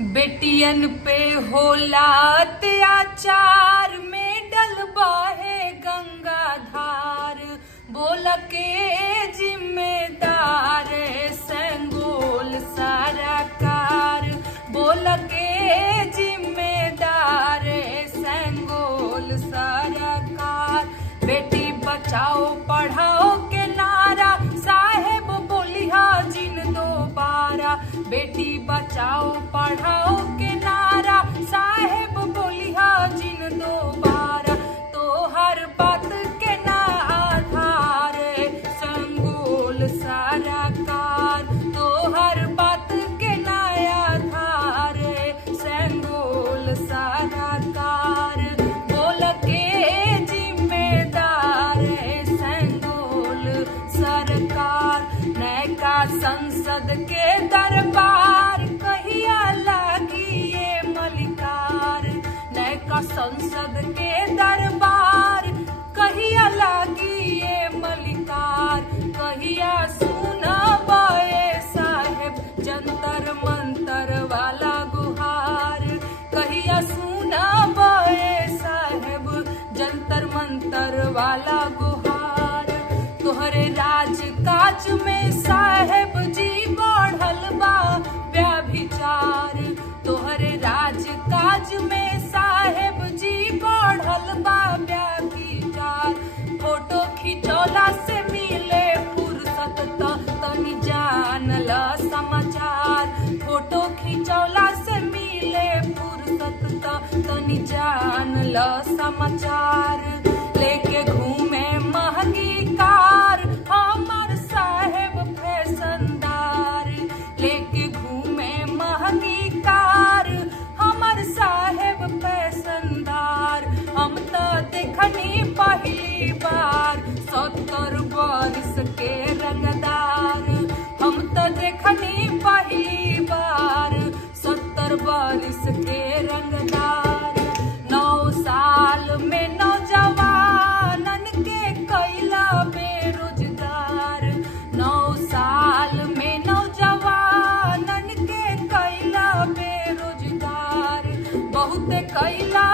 बेटियन पे होला अत्याचार में डलबा है गंगा धार। बोल के जिम्मेदार संगोल सरकार। बोल के जिम्मेदार संगोल सरकार। बेटी बचाओ पढ़ाओ के नारा साहेब बोलिहा जिन दोबारा। बेटी बचाओ पढ़ाओ के नारा साहेब बोलिहा जिन दोबारा। तो हर बात के ना आधार संगोल सरकार। तो हर बात के ना आधार संगोल सरकार। बोल के जिम्मेदार संगोल सरकार। नैका संसद के दरबार कहिया लागी ये मलिकार। नैका संसद के दरबार कहिया लागी ये मलिकार। कहिया सुनब ए साहेब जंतर मंतर वाला गुहार। कहिया सुनब ए साहेब जंतर मंतर वाला गुहार। तोहरे राज काज में साहेब जी बढ़ल बा व्यभिचार। तोहरे राज काज में साहेब जी बढ़ल बा व्यभिचार। फोटो खिंचौला से मिले फुर्सत तनी जानल समाचार। फोटो खिंचौला से मिले फुर्सत तनी जानल समाचार। लेके घूमे महंगी कार हमर साहेब फैशनदार। लेके घूमे महंगी कार हमर साहेब फैशनदार। हम तो देखनी पहली बार 70 बरिस के रंगदार। हम तो देखनी पहली बार 70 बरिस के रंगदार। 9 साल में नौजवानन के कैला बेरोजगार। 9 साल में नौजवानन के कैला बेरोजगार। बहुत कैला